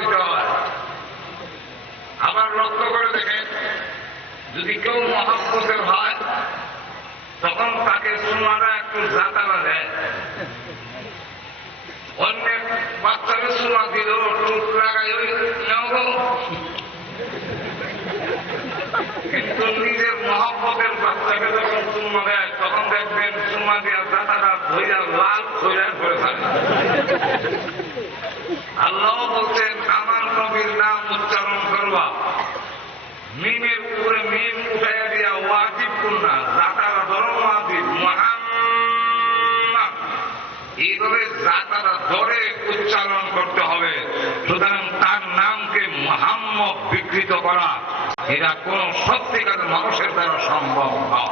দিতে হয়। আবার লক্ষ্য করে দেখেন, যদি কেউ মহাব্বতের হয় তখন তাকে সুমারা একটু জাতারা দেয়। অন্যের বাচ্চাকে সুমা দিল টুক লাগাই ওই নেব, কিন্তু নিজের মহাব্বতের বাচ্চাকে যখন সুমা দেয় তখন দেখবেন সুমা দেওয়া জাতারা ধৈরা লাল ধৈরা করে থাকে। আল্লাহ বলছেন আমার নবীর নাম উচ্চারণ করবা, মিমের উপরে মিম উঠাইয়া দিয়া ওয়াজিব করনা, জাতারা ধরো ওয়াজিব মুহাম্মদ, এইভাবে জাতারা ধরে উচ্চারণ করতে হবে। সুতরাং তার নামকে মুহাম্মদ বিকৃত করা এটা কোন সত্যিকার মানুষের দ্বারা সম্ভব নয়।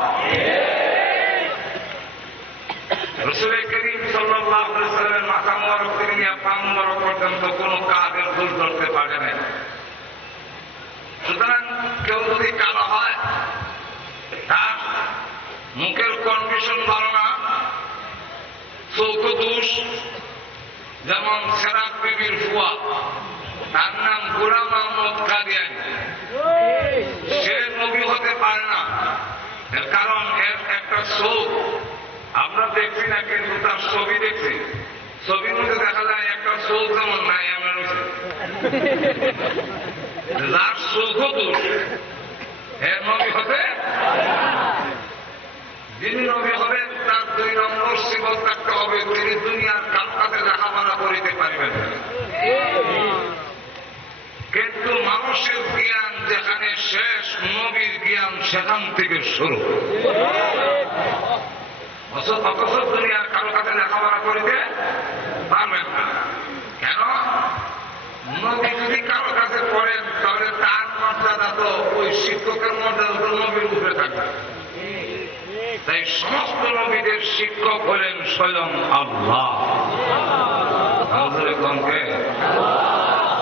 রাসূল করিম সাল্লাল্লাহু আলাইহি ওয়াসাল্লামের মাথা মোবারক থেকে নিয়ে পা মোবারক পর্যন্ত কোন কাজের ভুল করতে পারে না। সুতরাং কেউ যদি কালো হয়, তার মুখের কন্ডিশন ভালো না, চৌক দোষ, যেমন সেরাক বিবির ফুয়া, তার নাম গোলাম আহমদ কাদিয়ানী, সে নবী হতে পারে না। এর কারণ এর একটা চোখ আমরা দেখছি না, কিন্তু তার ছবি দেখছি, ছবির মধ্যে দেখা যায় একটা চোখ যেমন নাই আমরা রয়েছে, যার চোখ দোষ এর নবী হতে, যিনি নবী হবেন তার 2 নম্বর সিফত থাকতে হবে, তিনি দুনিয়ার কালকাতে লেখাপড়া করিতে পারিবেন। কিন্তু মানুষের জ্ঞান যেখানে শেষ, নবীর জ্ঞান সেখান থেকে শুরু। অথচ দুনিয়ার কারো কাছে লেখাপড়া করিতে পারবেন না। কেন? নবী যদি কারো কাছে পড়েন তাহলে তার মর্যাদা তো ওই শিক্ষকের মর্যাদা তো নবীর উপরে থাকবে। তাই সমস্ত নবীদের শিক্ষক হলেন স্বয়ং আল্লাহ।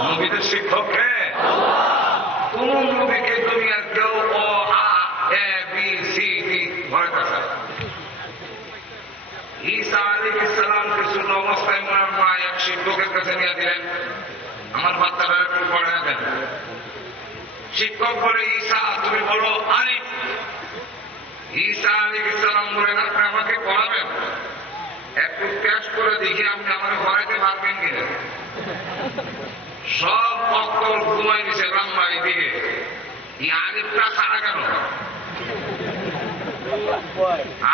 নবীদের শিক্ষক কে? কোন নবীকে দুনিয়ার কেউ ও আ এ বি সি ডি ঘরে থাকে। ঈসা আলাইহিস সালামকে ছোট অবস্থায় ওনার মা এক শিক্ষকের কাছে নিয়ে দিলেন, আমার বাচ্চারা একটু পড়ায় দেন। শিক্ষক বলে, ঈসা তুমি বলো আলিফ। ঈসা আলাইহিস সালাম বলেন, আপনি আমাকে পড়াবেন, একটু টেস্ট করে দেখি আপনি আমাকে পড়াইতে পারবেন কিনা। সব অক্ষর ঘুমাই দিছে লম্বা দিকে, এই আলিফটা খাড়া কেন?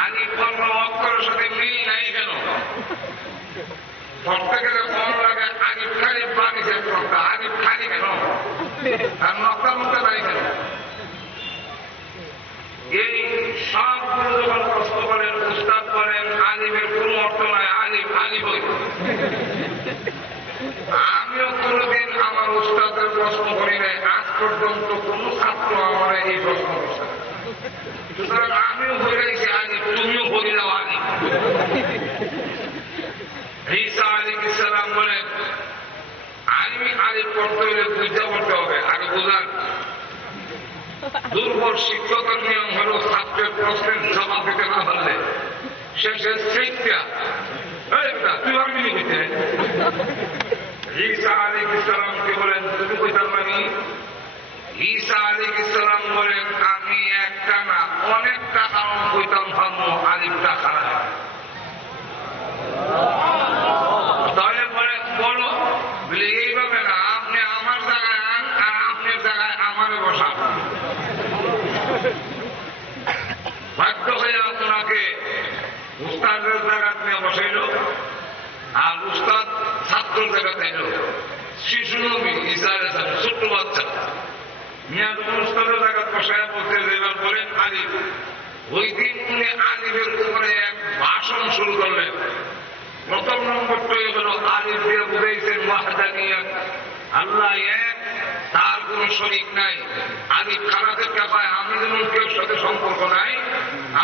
আলিফ অন্য অক্ষরের সাথে মিল নাই কেন? পড়তে গেলে কম লাগে, আলিফ খালি বানিয়েছে, আলিফ খালি কেন? আর নকটা মতো নাই কেন? এই সবগুলো যখন প্রশ্ন করেন, উস্তাদ বলেন আলিফের কোন অর্থ নাই, আলিফ আলিফ। আমিও কোনদিন আমার উস্তাদের প্রশ্ন করি নাই, আজ পর্যন্ত কোন ছাত্র আমার এই প্রশ্ন করছে। সুতরাং আমিও বলে গেছি আলিফ, তুমিও বলি দাও আলিফ। ঈসা আলাইহিস সালাম বলেন, আলিফ পড়তে হলে বুঝতে পড়তে হবে, আগে বুঝান। দুর্বল শিক্ষকের নিয়ম হল ছাত্রের প্রশ্নের জবাব দিতে না পারলে শেষে শিক্ষা তুই পারবি নি বুঝতে। ঈসা আলাইহিস সালামকে বলেন, তুমি বুঝতে পারবি? ঈসা আলাইহিস সালাম বলেন, আমি একটা না অনেকটা কারণ কইতাম ভাবো আলিফটা খারাপ। তাহলে বলে বলো, বলে এইভাবে না, আপনি আমার জায়গায় আন আর আপনার জায়গায় আমার বসান। বাধ্য হয়ে আপনাকে উস্তাদের জায়গা নিয়ে বসাইল, আর উস্তাদ ছাত্রের জায়গা তাইল। শিশু নবী ঈসা আলাইহিস সালাম ছোট্ট বাচ্চা মিয়া উস্তাদের জায়গা বসায় বলতে এবার বলেন আলিফ। ওই দিন উনি আলিফের উপরে এক ভাষণ শুরু করলেন। প্রথম নম্বরটাই হল আলিফ দিয়ে বুঝাইছেন ওয়াহদানিয়াত, আল্লাহ এক, তার কোন শরীক নাই। আলিফ খারাপের কাপায় আমি যেমন কেউ সাথে সম্পর্ক নাই,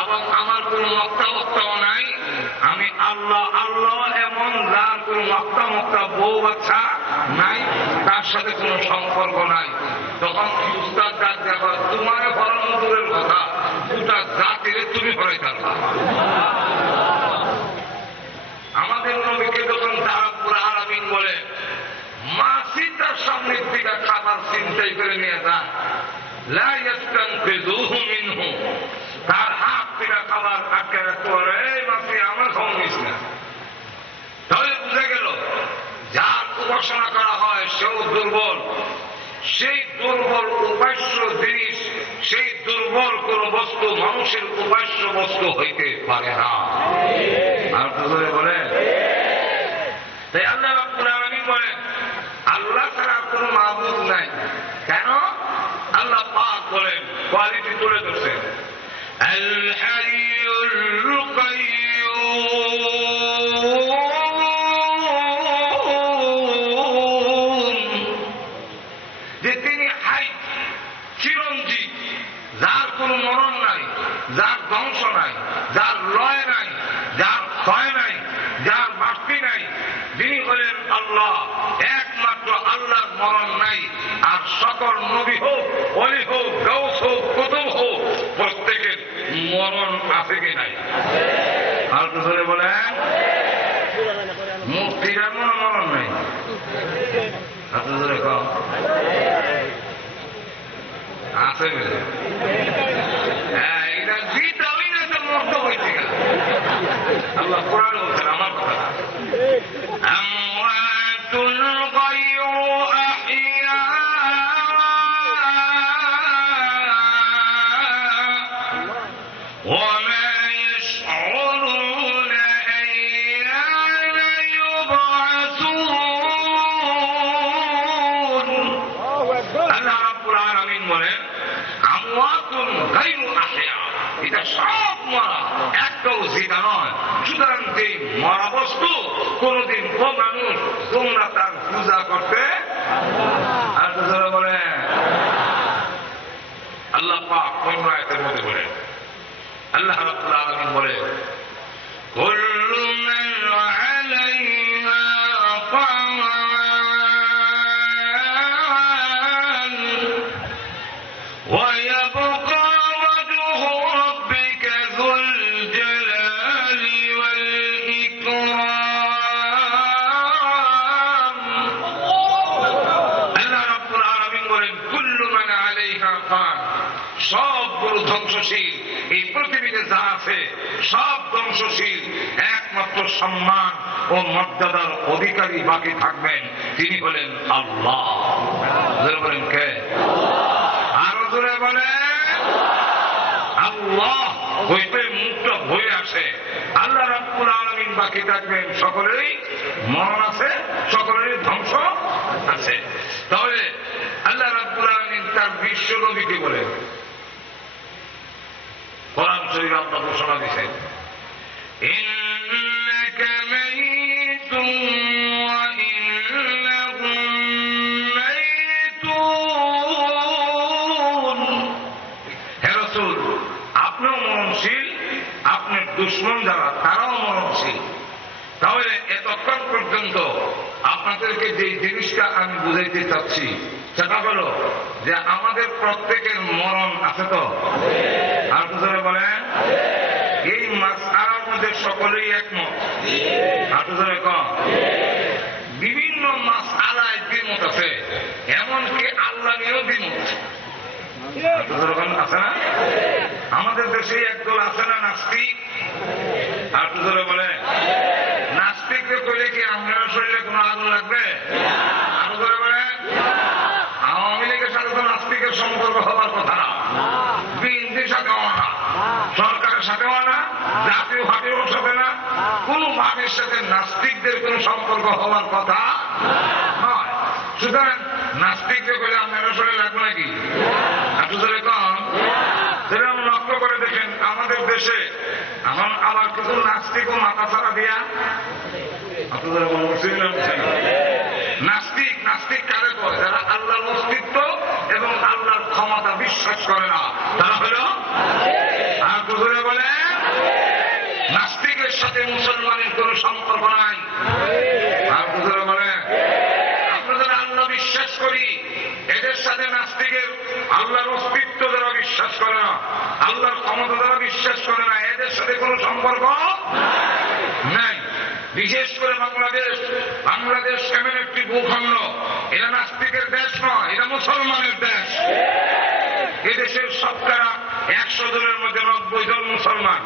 এবং আমার কোন মক্তাও নাই। আমি আল্লাহ আল্লাহ এমন, যার কোন মক্তা বউ বাচ্চা নাই, তার সাথে কোন সম্পর্ক নাই। তখন উস্তাদ ডাক দেখো, তোমার ফরানো দূরের কথা, দুটা জাতিরে তুমি ফরাই থাকবা। আমাদের নবীকে যখন তারা পুরো আলামিন বলে, মাসিটা সব করে নিয়ে যান, লা ইয়াস্তানকিযুহু মিনহু, তার হাত থেকে খাবার আটকে রাখতে পারে, এই মাসি আমার খাওয়া নিস না। তাহলে বুঝা গেল যার উপাসনা করা হয় সেও দুর্বল। সেই দুর্বল উপাস্য জিনিস, সেই দুর্বল কোন বস্তু মানুষের উপাস্য বস্তু হইতে পারে না। আর তো বলে তাই আল্লাহ রাব্বুল আলামিন বলেন আল্লাহ ছাড়া কোনো মাবুদ নাই। কেন? আল্লাহ পাক বলেন, কোয়ালিটি তুলে ধরছেন, আল হাইয়ুল কাইয়্যুম, যে তিনি হাই, চিরঞ্জীব, যার কোনো মরণ নাই, যার ধ্বংস নাই, যার লয় নাই, যার ক্ষয় নাই, যার বাড়তি নাই, যিনি হলেন আল্লাহ। একমাত্র আল্লাহর মরণ নাই। আর সকল নবী হোক, ওলি হোক, গাউস হোক, কুতুব হোক, প্রত্যেকের মরণ আছে কি নাই? আর তো ধরে বলেন মুক্তির মরণ নাই। হাতে ধরে কম আছে বলে এটা জিটা ওই না তো মর্ত হয়েছে। আল্লাহ কোরআন বলছেন আমার কথা, আমওয়াতুল গায়রু আহইয়া ওয়া মা ইয়াশউরুনা আইয়ানা ইউবআসুন। আল্লাহ রাব্বুল আলামিন বলেন আমওয়াতুল গায়রু আহইয়া, এটা সব মরা, একটাও জিন্দা নয়। সুতরাং যে মরা বস্তু কোনদিন ও মানুষ তোমরা তার পূজা করতে। আর তো যারা বলে আল্লাহ পাক কোন আয়াতের মধ্যে বলেন, আল্লাহ রাব্বুল আলামিন বলে কুল্লু মান আলাইহা ফান ওয়া ইয়াবকা ওয়াজহু রাব্বিকা যুল জালালি ওয়াল ইকরাম। আল্লাহ রাব্বুল আলামিন বলেন কুল্লু মান আলাইহা ফান, সবগুলো ধ্বংসশীল। এই পৃথিবীতে যা আছে সব ধ্বংসশীল। একমাত্র সম্মান ও মর্যাদার অধিকারী বাকি থাকবেন, তিনি হলেন আল্লাহ। বলেন কে? আরো জোরে বলেন আল্লাহ। হইতে মুখটা ভরে আসে, আল্লাহ রাব্বুল আলামিন বাকি থাকবেন। সকলেরই মরণ আছে, সকলেরই ধ্বংস আছে। তাহলে আল্লাহ রাব্বুল আলামিন তার বিশ্ব নবীকে বলেন, কোরআন শরীফে আল্লাহ ঘোষণা দিয়েছেন ইন্নাকা মাইতুন ওয়া ইন্নাহুম মাইতুন। হে রাসূল, আপনিও মরণশীল, আপনার দুশমন যারা তারাও মরণশীল। তাহলে এতক্ষণ পর্যন্ত আপনাদেরকে যে জিনিসটা আমি বুঝাইতে চাচ্ছি সেটা হলো যে আমাদের প্রত্যেকের মরণ আছে তো। আর দুজনে বলেন এই মাসআলার মধ্যে সকলেই একমত। আর দুজনে কম বিভিন্ন মাসআলায় দ্বিমত আছে, এমনকি আল্লাহ নিয়েও দ্বিমত আছে না? আমাদের দেশে একদল আছে না নাস্তিক। আর দুজনে বলে নাস্তিকদের কইলে কি আপনার শরীরে কোনো আগুন লাগবে? আরো ধরে বলেন আওয়ামী লীগের সাথে তো নাস্তিকের সম্পর্ক হওয়ার কথা না, বিএনপির সাথেও না, সরকারের সাথেও না, জাতীয় পার্টির সাথে না, কোন ভাবের সাথে নাস্তিকদের কোন সম্পর্ক হওয়ার কথা নয়। সুতরাং নাস্তিকদের কইলে আপনার শরীরে লাগবে নাকি? একটু ধরে কম সেরকম লক্ষ্য করে দেখেন আমাদের দেশে এখন আবার কিছু নাস্তিক ও মাথা ছাড়া দিয়া নাস্তিক। নাস্তিক কারে করে? যারা আল্লাহর অস্তিত্ব এবং আল্লাহর ক্ষমতা বিশ্বাস করে না, তারা হল। আর বুঝলে বলে নাস্তিকের সাথে মুসলমানের কোন সম্পর্ক নাই। আর বুঝলে বলে আমরা যারা আল্লাহ বিশ্বাস করি এদের সাথে নাস্তিকের আল্লাহর অস্তিত্ব যারা বিশ্বাস করে না, আল্লাহর ক্ষমতা যারা বিশ্বাস করে না, এদের সাথে কোন সম্পর্ক নাই। বিশেষ করে বাংলাদেশ এমন একটি ভূখণ্ড, এটা নাস্তিকের দেশ নয়, এটা মুসলমানের দেশ। দেশের শতকরা 100 জনের মধ্যে 90 জন মুসলমান।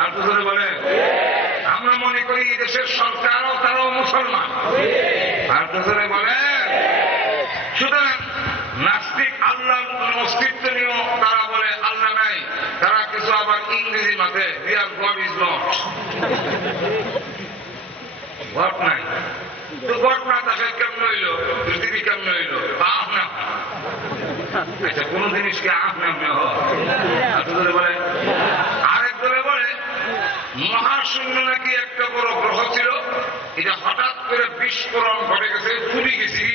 আর তো ধরে বলে আমরা মনে করি এই দেশের সরকারও তারাও মুসলমান। আর তো ধরে বলে সুতরাং নাস্তিক আল্লাহর অস্তিত্ব নিয়েও তারা বলে আল্লাহ নাই। তারা কিছু আবার ইংরেজি মাঠে Real god is not, god নাই। তো গড না তাকে কেমন হইল, পৃথিবী কেমন হইল? আহ না, আচ্ছা কোন জিনিসকে আহ নামে হয়। বলে আরেক দলে বলে মহাশূন্য নাকি একটা বড় গ্রহ ছিল, এটা হঠাৎ করে বিস্ফোরণ ঘটে গেছে, ফুটে গেছি,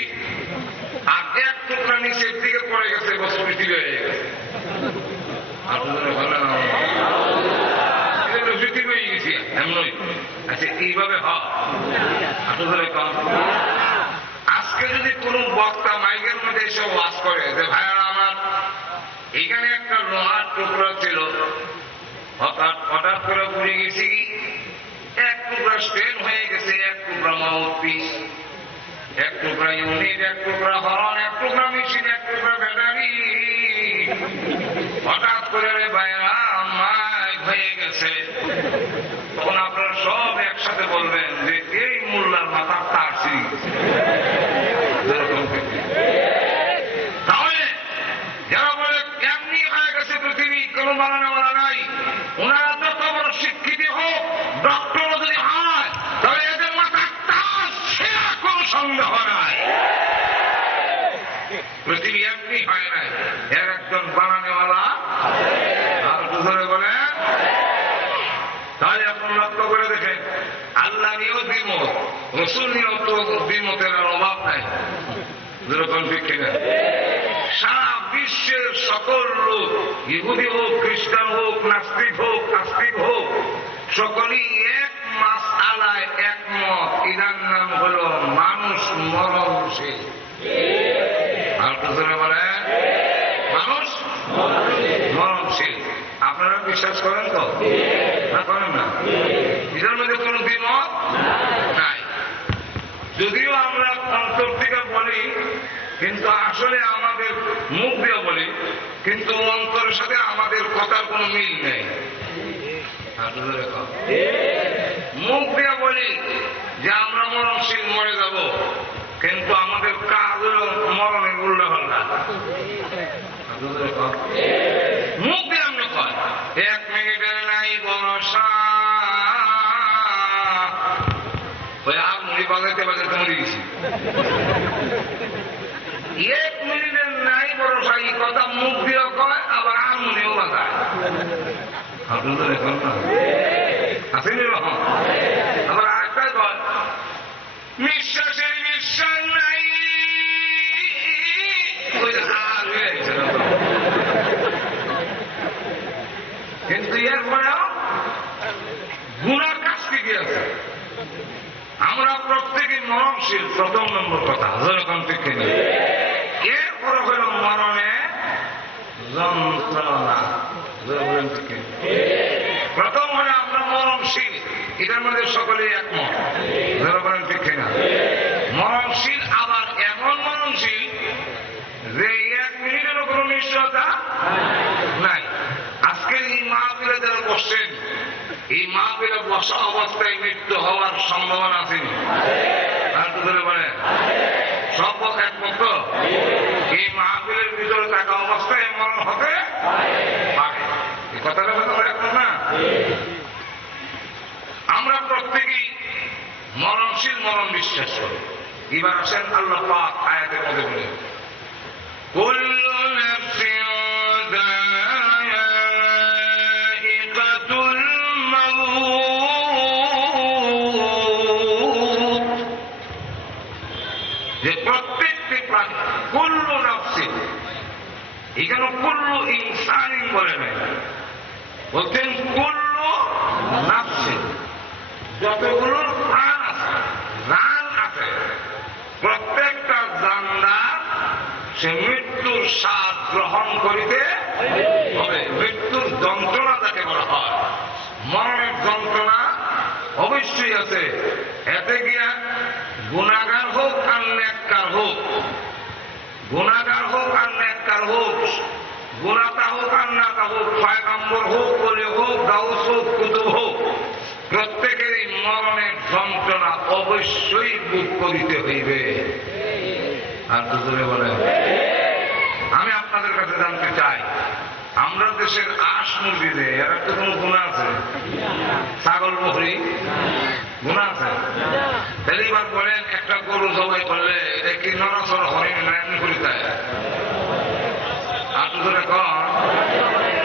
আর এক টুকরা নিচের দিকে পড়ে গেছে, বস পৃথিবী হয়ে গেছে। পৃথিবী হয়ে গেছি এমনই। আচ্ছা এইভাবে হয়? আজকে যদি কোন বক্তা মাইকের মধ্যে এসে ওয়াজ করে যে ভাইয়ারা আমার এখানে একটা লোহার টুকরা ছিল, হঠাৎ করে ঘুরে গেছি, এক টুকরা স্টেন হয়ে গেছে, এক টুকরা মাউথপিস, এক টুকরা ইউনিট, এক টুকরা হরন, এক টুকরা মেশিন, এক টুকরা ব্যাটারি, হঠাৎ করে ভাইয়ারা মাইক হয়ে গেছে, তখন আপনারা সব একসাথে বলবেন যে এই মোল্লার মাথার তার ছিঁড়ে গেছে। তাহলে যারা বলে কেমনি হয়ে গেছে পৃথিবী, কোনো বানানো বলা নাই, ওনারা যত বড় শিক্ষিত হোক, ডক্টর যদি হয়, তবে এদের মাথার তার ছেঁড়া কোন সন্দেহ নাই। পৃথিবী এমনি হয় নাই, এর একজন বানানেওয়ালা। আর দুজনে বলে তাহলে এখন লক্ষ্য করে দেখেন, আল্লাহ নিয়েও দ্বিমত, রসুল নিয়েও তো দ্বিমতের আর অভাব নাই। যেরকম ঠিক কিনা? সারা বিশ্বের সকল লোক, ইহুদি হোক, খ্রিস্টান হোক, নাস্তিক হোক, আস্তিক হোক, সকলেই এক মাসআলায় একমত, এটার নাম হল মানুষ মরণশীল। আর দুজনে বলে মানুষ মরণশীল। আপনারা বিশ্বাস করেন তো? না করেন না? এটার মধ্যে কোন দ্বিমত নাই। যদিও আমরা অন্তর থেকে বলি, কিন্তু আসলে আমাদের মুখ দিয়ে বলি, কিন্তু অন্তরের সাথে আমাদের কথার কোন মিল নেই। মুখ দিয়ে বলি যে আমরা মরণশীল, মরে যাব, কিন্তু আমাদের কাজ হল মরণের উল্টা পাল্টা। মুখ দিয়ে আমরা কয় 1 মিনিটের নাই বর্ষা, আর মুড়ি বাজাইতে বাজাইতে মরে গেছি। 1 মিনিটের নাই বর্ষা, এই কথা মুখ দিয়ে কয়, আবার আর মনেও বাজায়। আপনাদের এখন না আসেনি রকম। আবার আরেকটাই কয় নিঃশ্বাসের বিশ্বাস নাই, কিন্তু এরপরেও গুনার কাজ কি আছে? আমরা প্রত্যেকে মরণশীল, প্রথম নম্বর কথা। যেরকম ঠিক কিনা? এরপরে হল মরণে যন্ত্রণা। প্রথম হলে আমরা মরণশীল, এটার মধ্যে সকলে একমত। যেরকম ঠিক কিনা? মরণশীল, আবার এমন মরণশীল যে 1 মিনিটেরও কোন নিশ্চয়তা নাই। আজকে এই মাহফিলে যারা বসছেন, এই মাহফিলে বসা অবস্থায় মৃত্যু হওয়ার সম্ভাবনা আছে। আর তো ধরে বলে সব একমত। এই মাহফিলের ভিতরে থাকা অবস্থায় মরণ হতে পারে, এই কথাটা একমত না? আমরা প্রত্যেকেই মরণশীল, মরণ বিশ্বাস করি। এবার আসেন আল্লাহ পাক আয়াতের মধ্যে বলে কুল্লু নাফসিন যায়িকাতুল মাউত, যে প্রত্যেকটি প্রাণী, কুল্লু নাফসিন, এখানে কুল্লু ইনসানিন বলে নাই, বলতেন কুল্লু নাফসিন, যতগুলো প্রাণ আছে, জান আছে, প্রত্যেকটা জানদার সে মৃত্যুর স্বাদ গ্রহণ করিতে হবে। মৃত্যুর যন্ত্রণা যাকে বলা হয়, মরণের যন্ত্রণা অবশ্যই আছে। এতে গিয়া গুনাহগার হোক আর নেককার হোক, গুনাহগার হোক আর নেককার হোক, গুনাতা হোক আর নাতা হোক, পয়গম্বর হোক, ওলি হোক, গাউস হোক, কুতুব হোক, প্রত্যেকেরই মরণের যন্ত্রণা অবশ্যই ভোগ করিতে হইবে। আর দুজনে বলেন, আমি আপনাদের কাছে জানতে চাই, আমরা দেশের আঁশ মুরগি দেয়, এরা তো কোনো গুণা আছে? ছাগল বকরি গুণা আছে? তাহলে এবার বলেন, একটা গরু জবাই করলে এটা কি নড়াচড়া হয় না এমনি করি তাই? আর দুজনে কন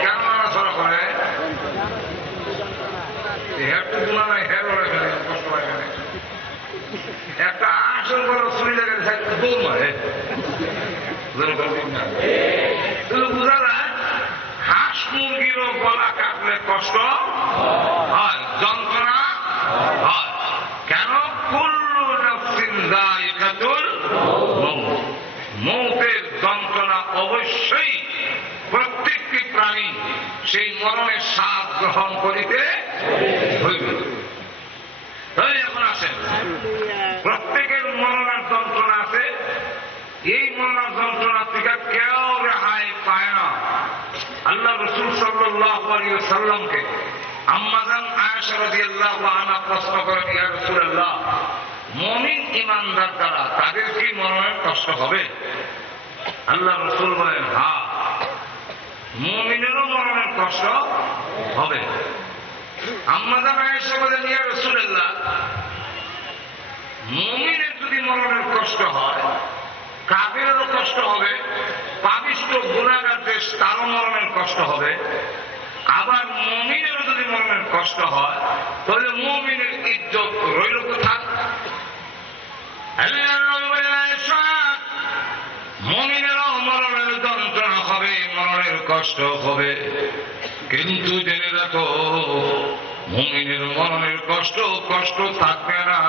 কেন নড়াচড়া করে? একটু গুণা নাই, হ্যাঁ বলে ফেলে, কষ্ট হয় এখানে। একটা আসল বড় ছুরি লেগে দৌড় মারে, বুঝা যায় হাঁস মুরগিরও গলা কাটলে কষ্ট হয়, যন্ত্রণা হয়। কেন? কুল্লু নাফসিন যায়িকাতুল মউত, মউতের যন্ত্রণা অবশ্যই প্রত্যেকটি প্রাণী সেই মরণের স্বাদ গ্রহণ করিতে হইবে। তাই এখন আসেন, প্রত্যেকের মরণের যন্ত্রণা আছে। এই মরণের যন্ত্রণা থেকে কেউ রেহাই পায় না। আল্লাহ রাসূল সাল্লাল্লাহু আলাইহি ওয়াসাল্লামকে আম্মাজান আয়েশা রাদিয়াল্লাহু আনহা প্রশ্ন করেন, ইয়া রাসূলুল্লাহ, মুমিন ঈমানদার যারা, তাদের কি মরণের কষ্ট হবে? আল্লাহ রাসূল বলেন, হ্যাঁ, মুমিনেরও মরণের কষ্ট হবে। আম্মাজান আয়েশা বলেন, ইয়া রাসূলুল্লাহ, মুমিনের যদি মরণের কষ্ট হয়, কাফেরেরও কষ্ট হবে, পাপিষ্ঠ গুনাহগার দেশ তারও মরণের কষ্ট হবে। আবার মুমিনেরও যদি মরণের কষ্ট হয়, তাহলে মুমিনের ইজ্জত রইল কোথায়? মুমিনেরও মরণের যন্ত্রণা হবে, মরণের কষ্ট হবে, কিন্তু জেনে রাখো, মুমিনের মরণের কষ্ট কষ্ট থাকবে না,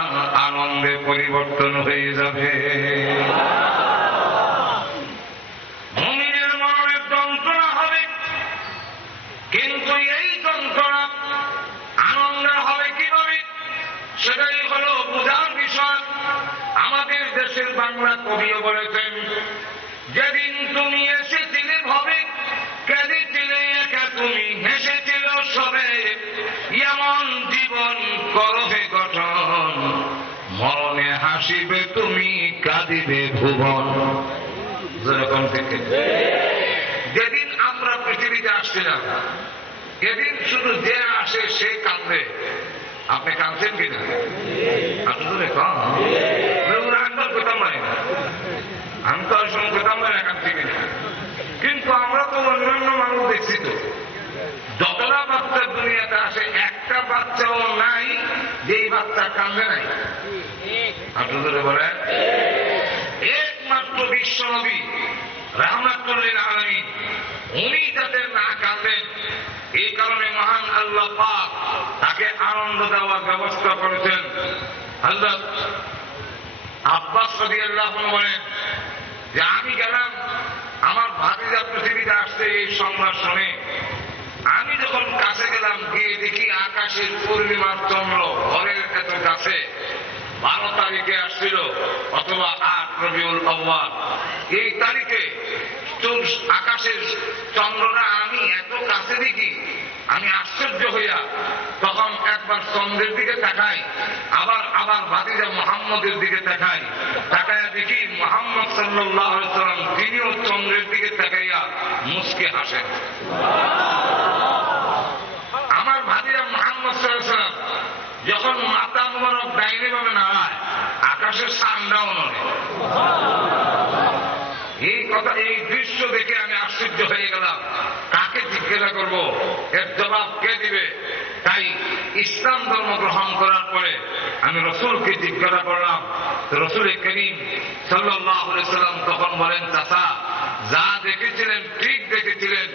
আনন্দে পরিবর্তন হয়ে যাবে। মুমিনের মরণের যন্ত্রণা হবে, কিন্তু এই যন্ত্রণা আনন্দের হবে কিভাবে? সেটাই হলো বুঝার বিষয়। আমাদের দেশের বাংলা কবিও বলেছেন, যেদিন তুমি এসেছিলে ভবে, কেঁদেছিলে একা তুমি, হেসেছিল সবে, এমন জীবন করবে গঠন, মরণে হাসিবে তুমি, কাঁদিবে ভুবন। যেরকম থেকে যেদিন আমরা পৃথিবীতে আসছিলাম, এদিন শুধু যে আসে সে কাঁদবে। আপনি কাঁদছেন কিনা? আপনি তো দেখুন, কোথাও পারি না, আমি তো ওই সময় কোথাও পারি না কাঁদছি কিনা। কিন্তু আমরা তো অন্যান্য মানুষ দেখছি, তো যতটা বাচ্চা দুনিয়াতে আসে, একটা বাচ্চাও নাই যেই বাচ্চা কান্দে নাই। আপনি ধরে বলেন, একমাত্র বিশ্বনবী রাহমাতুল লিল আলামিন, উনি যাতে না কাঁদেন, এই কারণে মহান আল্লাহ পাক তাকে আনন্দ দেওয়ার ব্যবস্থা করেছেন। হযরত আব্বাস রাদিয়াল্লাহু আনহু বলেন যে, আমি গেলাম, আমার ভাতিজা পৃথিবীতে আসছে এই সংবাদ শুনে, আমি যখন কাছে গেলাম, গিয়ে দেখি আকাশের পূর্ণিমার চন্দ্র ঘরের এত কাছে, 12 তারিখে আসছিল, অথবা 8 রবিউল আউয়াল, এই তারিখে আকাশের চন্দ্রটা আমি এত কাছে দেখি, আমি আশ্চর্য হইয়া তখন একবার চন্দ্রের দিকে তাকাই, আবার ভাতিজা মুহাম্মদের দিকে তাকাই, তাকাইয়া দেখি মুহাম্মদ সাল্লাল্লাহু আলাইহি ওয়াসাল্লাম তিনিও চন্দ্রের দিকে তাকাইয়া মুস্কে হাসেন। আমার ভাতিজা মুহাম্মদ সাল্লাল্লাহু আলাইহি ওয়াসাল্লাম যখন মাথা মোবারক ডাইনে ভাবে নাড়ায়, আকাশের সান্ডাও নড়ে। এই কথা, এই দৃশ্য দেখে আমি আশ্চর্য হয়ে গেলাম। কাকে জিজ্ঞাসা করবো, এর জবাব কে দিবে? তাই ইসলাম ধর্ম গ্রহণ করার পরে আমি রাসূলকে জিজ্ঞাসা করলাম। রাসূল করিম সাল্লাল্লাহু আলাইহি ওয়াসাল্লাম তখন বলেন, চাচা, যা দেখেছিলেন ঠিক দেখেছিলেন,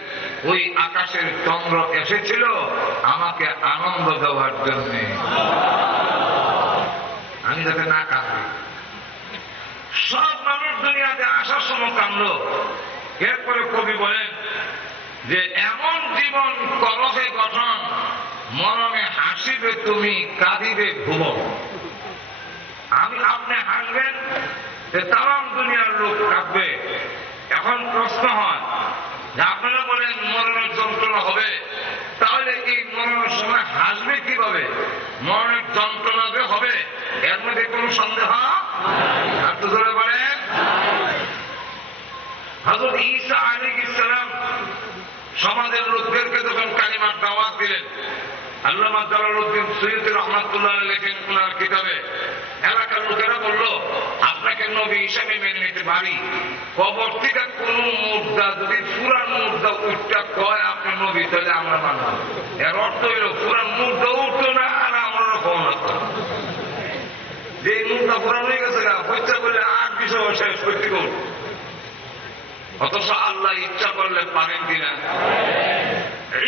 ওই আকাশের চন্দ্র এসেছিল আমাকে আনন্দ দেওয়ার জন্য, আমি যাতে না কাঁদি। সব মানুষ দুনিয়াতে আসার সময় কান্দ। এরপরে কবি বলেন যে, এমন জীবন করহে গঠন, মরণে হাসিবে তুমি, কাঁদিবে ভুবন। আপনি হাসবেন, তাম দুনিয়ার লোক কাঁদবে। এখন প্রশ্ন হয়, যে আপনারা বলেন মরণের যন্ত্রণা হবে, তাহলে এই মরণের সময় হাসবে কিভাবে? মরণের যন্ত্রণা যে হবে এর মধ্যে কোন সন্দেহ? আর তো ধরে বলেন হযরত ঈসা আলাইহিস সালাম সমাজের লোকদেরকে যখন কালিমার দাওয়াত দিলেন, আল্লামা জালালউদ্দিন সৈয়দী রাহমাতুল্লাহ আলাইহি লেখেন ওনার কিতাবে, এলাকার লোকেরা বলল আপনাকে নবী হিসাবে মেনে নিতে পারি, কবর থেকে কোন মুর্দা যদি পুরান মুর্দা উঠটা কয় আপনি নবী, তাহলে আমরা মানব। এর অর্থ হইল পুরান মুর্দা উঠতো না আর আমরা কম আসতো, যে মুর্দা পুরান হয়ে গেছে না হইতে বলে আর বিষয় শেষ করতে করব। অথচ আল্লাহ ইচ্ছা করলে পারেন কিনা?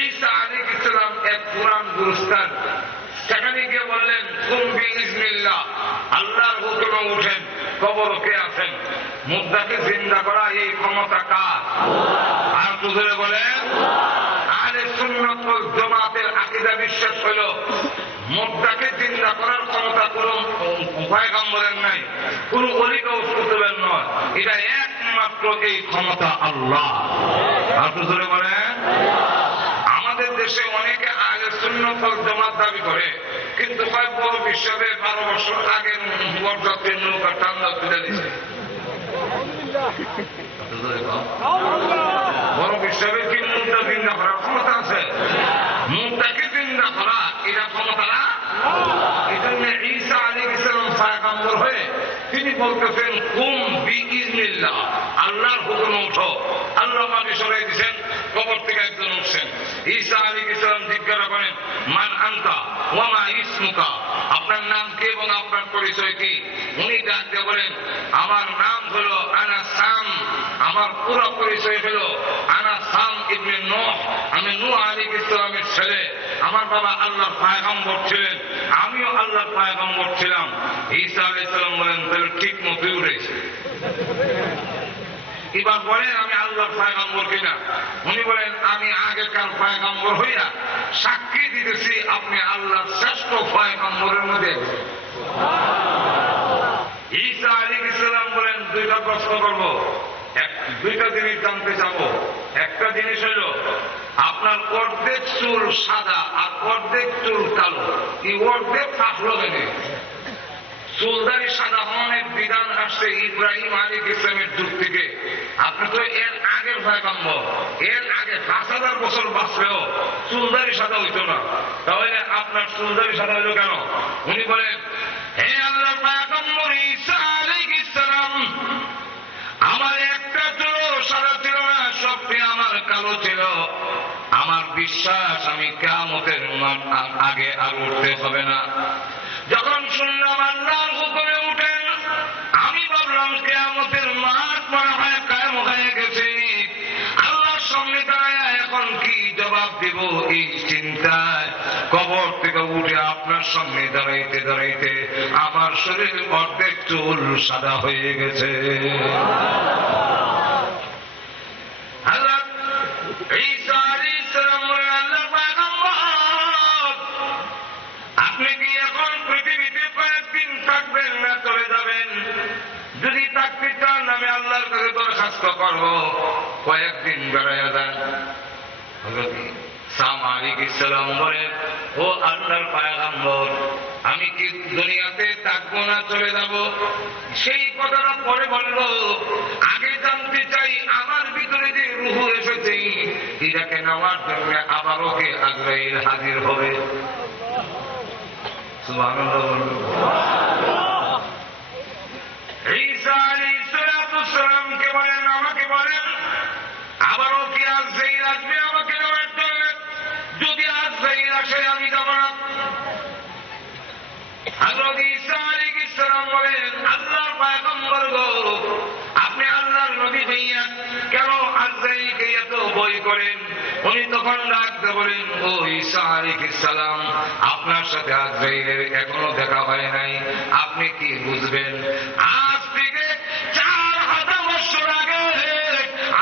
ঈসা আলাইহিস সালাম এক পুরান গুরুস্থান, সেখানে গিয়ে বললেন কুম বিইজনিল্লাহ, আল্লাহর হুকুমে উঠেন, কবর কে আছেন, মুর্দাকে জিন্দা করা এই ক্ষমতা কার? আর দুজনে বলেন আহলে সুন্নাত ওয়াল জামাতের আকীদা বিশ্বাস হলো মুর্দাকে জিন্দা করার ক্ষমতা কোন পয়গম্বরের নাই, কোন ওলি গৌসুলের নয়, এটা একমাত্র এই ক্ষমতা আল্লাহ। আর দুজনে বলেন আমাদের দেশে অনেকে আহলে সুন্নাত ওয়াল জামাত দাবি করে, কিন্তু বড় বিশ্বে 12 বছর আগে বরযাত্রীর নৌকা টান্দা তুলে দিচ্ছে। বড় বিশ্বে কি মুর্দা জিন্দা করার ক্ষমতা আছে? মুর্দাকে জিন্দা করা এটা ক্ষমতা না। এই জন্য ঈসা আলাইহিস সালাম পয়গম্বর হয়ে তিনি বলতেছেন কুম বিইজনিল্লাহ, আল্লাহর হুকুমে উঠো। আল্লাহ মাকে সরাই দিচ্ছেন, কবর থেকে একজন উঠছেন। ঈসা আলাইহিস সালাম জিজ্ঞাসা করেন মান আনতা ওয়া মা ইসমুকা, আপনার নাম কি এবং আপনার পরিচয় কি? উনি ডাক দিয়ে বলেন আমার নাম হলো আনা সাম, আমার পুরো পরিচয় হলো আনা সাম ইবনে নূহ, আমি নূহ আলাইহিস সালামের ছেলে, আমার বাবা আল্লাহর পয়গম্বর ছিলেন, আমিও আল্লাহর পয়গম্বর ছিলাম। ঈসা আলাইহিস সালাম বলেন তাহলে ঠিক মতো উঠেছে। এবার বলেন আমি আল্লাহর পয়গম্বর কিনা? উনি বলেন আমি আগেকার পয়গম্বর হইয়া সাক্ষী দিতেছি আপনি আল্লাহর শ্রেষ্ঠ পয়গম্বরের মধ্যে। ঈসা আলাইহিস সালাম বলেন দুইটা প্রশ্ন করবো, দুইটা জিনিস জানতে চাবো। একটা জিনিস হলো আপনার অর্ধেক চুল সাদা আর অর্ধেক চুল কালো, এই অর্ধেক থাকলো কেন? চুলদারি সাদা হওয়ার বিধান আসছে ইব্রাহিম আলাইহিস সালামের যুগ থেকে। আপনি তো এর আগের পয়গম্বর, এর আগে 5000 বছর বাঁচলেও চুলদারি সাদা হইতো না, তাহলে আপনার চুলদারি সাদা হইল কেন? উনি বলেন হে আল্লাহর পয়গম্বর ঈসা আলাইহিস সালাম, আমার একটা চুল সাদা ছিল না, সবটি আমার কালো ছিল। আমার বিশ্বাস আমি কিয়ামতের আগে আর উঠতে হবে না। যখন শুনলাম আল্লাহর হুকুমে উঠেন, আমি ভাবলাম কিয়ামতের মাঠ মনে হয় কায়েম হয়ে গেছে। আল্লাহর সামনে দাঁড়ায় এখন কি জবাব দেব এই চিন্তায় কবর থেকে উঠে আপনার সামনে দাঁড়াইতে দাঁড়াইতে আমার শরীর অর্ধেক চুল সাদা হয়ে গেছে। ঈসা আলাইহিস সালাম আল্লাহর পয়গম্বর, আপনি কি এখন পৃথিবীতে কয়েকদিন থাকবেন না চলে যাবেন? যদি থাকতে চান আমি আল্লাহর কাছে দরখাস্ত করব কয়েকদিন বেড়াইয়া যান। হযরত সাম আলাইহিস সালাম বলেন ও আল্লাহর পয়গম্বর, আমি কি দুনিয়াতে থাকবো না চলে যাব? সেই কথাটা পরে বলবো, আগে জানতে চাই আমার ভিতরে যে রূহ এসেছে এটাকে নেওয়ার জন্য আবারও কে আজরাইল হাজির হবে? সুবহানাল্লাহ। ঈসা আলাইহিস সালামকে বলেন আমাকে বলেন আবারও কি আজরাইল আসবে আমাকে নেওয়ার জন্য? যদি আজরাইল আসে আমি যাব না। হযরত ঈসা আলাইহিস সালাম বলেন আল্লাহর পয়গম্বর গো, আপনি আল্লাহর নবী হইয়া কেন আজরাইলকে এত ভয় করেন? উনি তখন ডাকতে বলেন ও ঈসা আলাইহিস সালাম, আপনার সাথে আজরাইলের এখনো দেখা হয় নাই, আপনি কি বুঝবেন? আজ থেকে 4000 বছর আগে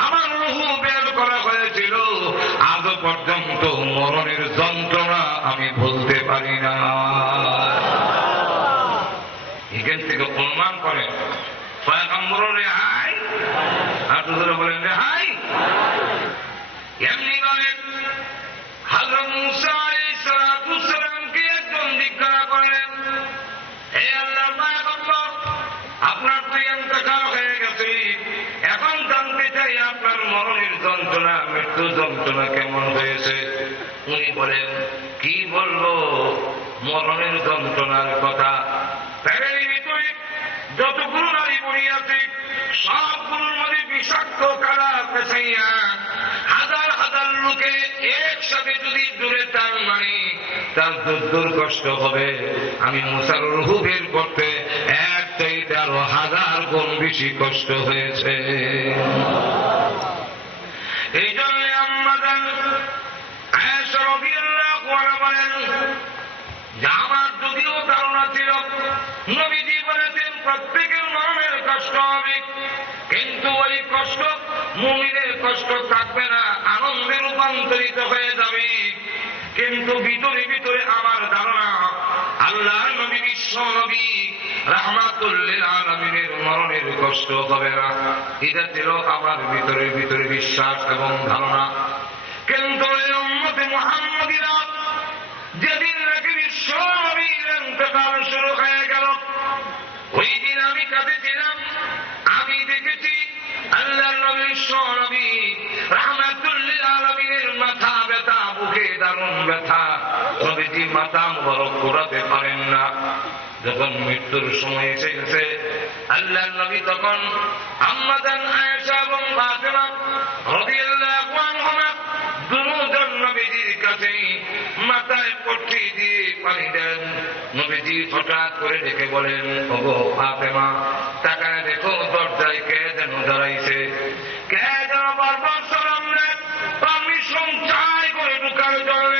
আমার রূহ বের করা হয়েছিল, আজও পর্যন্ত মরণের যন্ত্রণা আমি ভুলতে পারি না। এখান থেকে অনুমান করেন পয়গম্বর রেহাই, আর দুজনে বলেন রেহাই। এমনি ভাবে হযরত মুসা আলাইহিস সালামকে একজন জিজ্ঞাসা করলেন, হে আল্লাহর পয়গম্বর, আপনার তো ইন্তেকাল হয়ে গেছে, এখন জানতে চাই আপনার মরণের যন্ত্রণা, মৃত্যু যন্ত্রণা কেমন হয়েছে। উনি বলেন, কি বলবো মরণের যন্ত্রণার কথা। পৃথিবীর ভিতরে যতগুলো নারী বুড়ি আছে সবগুলোর মধ্যে বিষাক্ত কারা পেছাইয়া হাজার হাজার লোকে একসাথে যদি দূরে তার মানে তার দূর কষ্ট হবে। আমি মুসার রূহ বের করতে এক চাইতে আরো 1000 গুণ বেশি কষ্ট হয়েছে। এই জন্য আম্মা জান আয়েশা রাদিয়াল্লাহু আনহা বলেন যে আমার যদিও ধারণা ছিল নবীজি বলেছেন প্রত্যেকের মরণের কষ্ট হবে, কিন্তু ওই কষ্ট মুমিনের কষ্ট থাকবে না, আনন্দে রূপান্তরিত হয়ে যাবে। কিন্তু ভিতরে ভিতরে আমার ধারণা আল্লাহর নবী বিশ্ব নবী রাহমাতুল লিল আলামিনের মরণের কষ্ট হবে না। এটা ছিল আমার ভিতরে ভিতরে বিশ্বাস এবং ধারণা। কিন্তু এই উম্মতে মুহাম্মাদিরা যেদিন নাকি বিশ্ব নবীর ইন্তেকাল শুরু হয়ে গেল, ওই দিন আমি কাঁদেছিলাম। আমি দেখেছি আল্লাহর নবী বিশ্ব নবী রাহমাতুল লিল আলামিনের মাথা ব্যথা, বুকে দারুণ ব্যথা, নবীজি মাথা মুবারক ঘোরাতে পারেন না। যখন মৃত্যুর সময় এসে গেছে আল্লাহর নবী তখন আম্মা জান আয়েশা এবং ফাতেমা রাদিয়াল্লাহু আনহুমা দুজন নবীজির কাছে মাথায় পট্টি দিয়ে পানি দেন। নবীজি হঠাৎ করে ডেকে বলেন, ওগো ফাতেমা, তাকায় দেখো দরজায় কে যেন দাঁড়াইছে, কে যেন বারবার সালাম দেয়, পারমিশন চাই করে ঢুকার জন্য।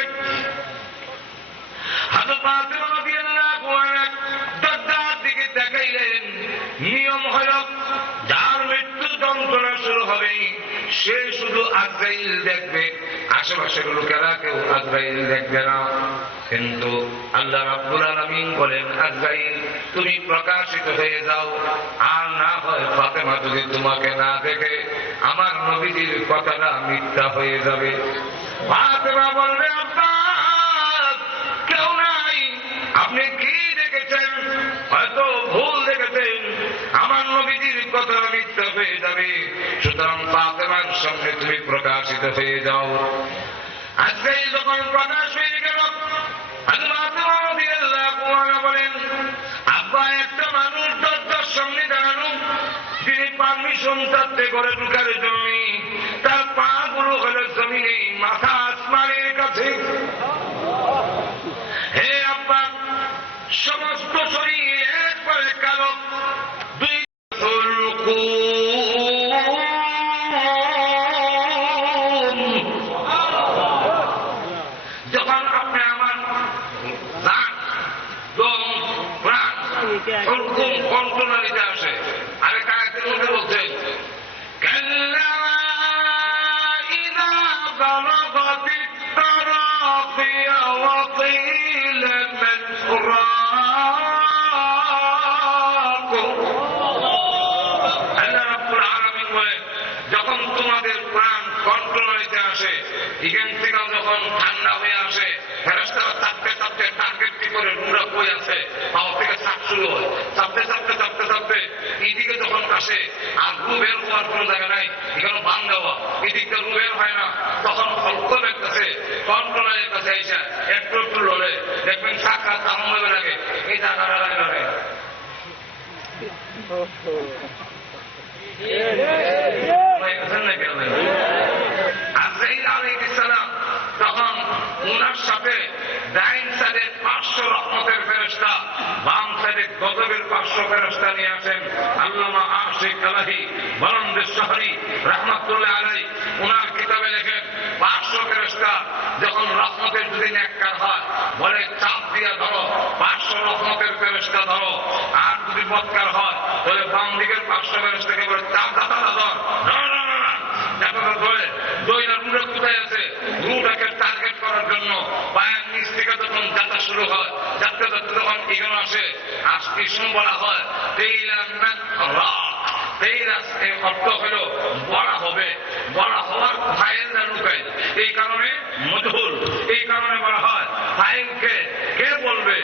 হযরত ফাতেমা রাদিয়াল্লাহু আনহা দরজার দিকে তাকাইলেন। নিয়ম হল যার মৃত্যু যন্ত্রণা শুরু হবে সে শুধু আজরাইল দেখবে, আশেপাশের লোকেরা কেউ আজরাইল দেখবে না। কিন্তু আল্লাহ রাব্বুল আলামিন বলেন, আজরাইল তুমি প্রকাশিত হয়ে যাও, আর না হয় ফাতেমা যদি তোমাকে না দেখে আমার নবীজির কথাটা মিথ্যা হয়ে যাবে। ফাতেমা বলবে, আব্বাস কেউ নাই, আপনি কি দেখেছেন? হয়তো ভুল দেখেছেন, আমার নবীজির কথা মিথ্যা হয়ে যাবে, সুতরাং ফাতেমার সামনে তুমি প্রকাশিত হয়ে যাও। আজকে যখন প্রকাশ হয়ে গেল ফাতেমা রাদিয়াল্লাহু আনহা বলেন, আব্বা একটা মানুষ দরজার সামনে দাঁড়ানো, তিনি পারমিশন চাচ্ছে ঘরে ঢুকার জন্য, তার পা গুলো হলো জমিনে, মাথা আসমানের কাছে। হে আব্বা, সমস্ত শরীর একবারে কালো, দুই যখন আপনি আমার কন্ট্রোলারিতে আসে, আরে কায়তের মধ্যে বলছেন যখন তোমাদের প্রাণ কন্ট্রোলারিতে আসে, এখান থেকে যখন ঠান্ডা হয়ে আসে, ফেরেশতারা চাপতে চাপতে টার্গেট কি করে রুমরা কই আছে পাওয়া থেকে চাপ শুরু হয়, চাপতে চাপতে চাপতে চাপতে এইদিকে যখন আসে আর রু বের হওয়ার কোনো জায়গা নাই, এখানে বান দেওয়া, এদিকটা রু বের হয় না, তখন অল্প কাছে কন্ট্রোলারের কাছে এসে একটু একটু লড়ে দেখবেন সাক্ষাৎ আরম্ভ হয়ে লাগে, এই জায়গাটা লাগে আজরাইল আলাইহিস সালাম তখন ওনার সাথে ডাইন সাইডে 500 রহমতের ফেরেশতা, বাম সাইডে গজবের 500 ফেরেশতা নিয়ে আসেন। আল্লামা আশিক আলাহি বলন্দের শহরি রাহমাতুল্লাহ আলাইহি ওনার কিতাবে লেখেন 500 ফেরেশতা যখন রহমতের যদি নেককার হয় বলে চাপ দিয়া ধরো, 500 রহমতের ফেরেশতা ধরো, আর যদি বদকার হয় তাহলে বাম দিকের 500 ফেরেশতাকে বলে চাপ দাদা ধর, ধরে দইরা রুটা কোথায় আছে, রুটাকে টার্গেট করার জন্য পায়ের নিচ থেকে যখন যাত্রা শুরু হয়, যাত্রা যাত্রা যখন এখানে আসে, আজকে বলা হয় এই অর্থ হল বড়া হবে, বড়া হওয়ার ফাইলটা লুকাই, এই কারণে মজহুল, এই কারণে বলা হয় ফাইলকে কে বলবে।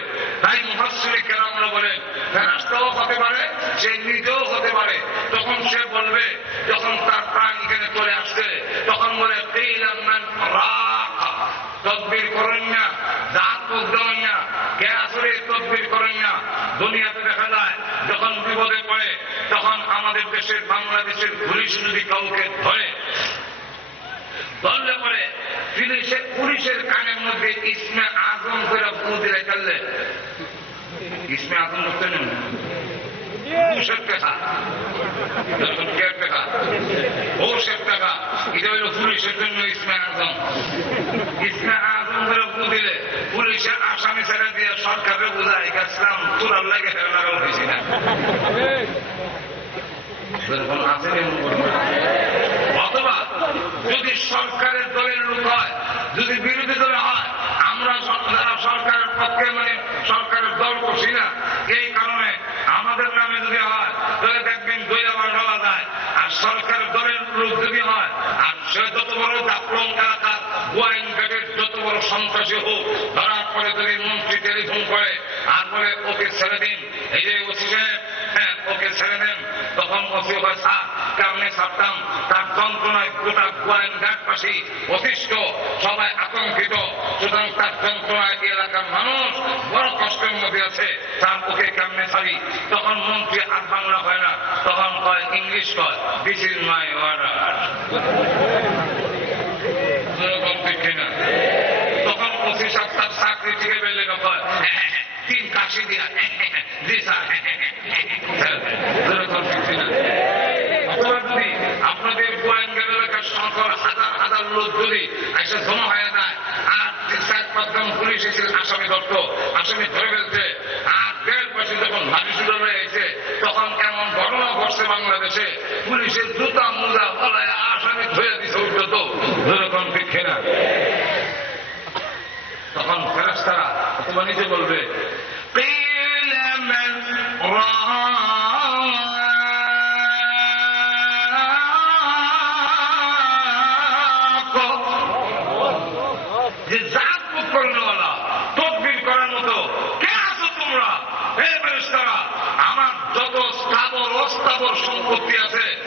তাই মুফাসসিরে কেরামরা বলেন ফেরেশতাও হতে পারে, সে নিজেও হতে পারে। তখন সে বলবে, যখন তার প্রাণ এখানে চলে আসছে, তখন বলে কিলাম মান রাক, তদবির করেন না, দাঁত দেন না, কে আসলে তদবির করেন না। দুনিয়াতে দেখা যায় যখন বিপদে পড়ে, তখন আমাদের দেশের বাংলাদেশের পুলিশ যদি কাউকে ধরে, ধরলে পরে পুলিশের কানের মধ্যে ইসমে আজম করে ফু দিলে চললে, ইসমে আজম করতে নেন ঘুষের টাকা, ঘুষের টাকা, এটা হইল পুলিশের জন্য ইসমে আজম। ইসমে আজম করে ফু দিলে পুলিশের আসামি ছেড়ে দিয়ে সরকারের বোঝায় গেছিলাম তোরার লাগে লাগাল হয়েছি না। অথবা যদি সরকারের দলের লোক হয়, যদি বিরোধী দলে হয়, আমরা যারা সরকারের পক্ষে মানে সরকারের দল করছি না, এই কারণে আমাদের নামে যদি হয় তাহলে দেখবেন দইলাবার ঢালা যায়। আর সরকারের দলের লোক যদি হয়, আর সে যত বড় জাফলং এলাকার গোয়াইন ঘাটের যত বড় সন্ত্রাসী হোক, ধরার পরে যদি মন্ত্রী টেলিফোন করে আর বলে ওকে ছেড়ে দিন, এই যে ওসি সাহেব, হ্যাঁ ওকে ছেড়ে দেন, তখন ওসি হয় স্যার কেমনে ছাড়তাম, তার যন্ত্রণায় গোটা গোয়াইন ঘাটবাসী অতিষ্ঠ, সবাই আতঙ্কিত। সুতরাং তার যন্ত্রণায় এলাকার মানুষ বড় কষ্টের মধ্যে আছে, তার ওকে কেমনে ছাড়ি। তখন মন্ত্রী আর বাংলা হয় না, তখন কয় ইংলিশ কয়, দিস ইজ মাই অর্ডার। তখন ওসি সাহেব তার চাকরি থেকে বেরলে কয় 3 কাশি দিয়া জি স্যার। যদি আপনাদের গোয়েন্দা এলাকার সংখ্যা হাজার হাজার লোক যদি এসে জমা হয়ে যায়, আর 4-5 জন পুলিশ এসে আসামি ধরত, আসামি ধরে ফেলছে, আর 1.5 পাশে যখন ভারী সুযোগ হয়েছে, তখন এমন ঘটনা ঘটছে বাংলাদেশে, পুলিশের জুতা মোজা ফলায় আসামি ধরে দিচ্ছে উঠত, যেরকম ঠিক না। তখন ফেরেশতারা অথবা নিজে বলবে যে জাত মুখ করনেওয়ালা, তদবির করার মতো কে আছো তোমরা? হে ফেরেশতারা, আমার যত স্থাবর অস্থাবর সম্পত্তি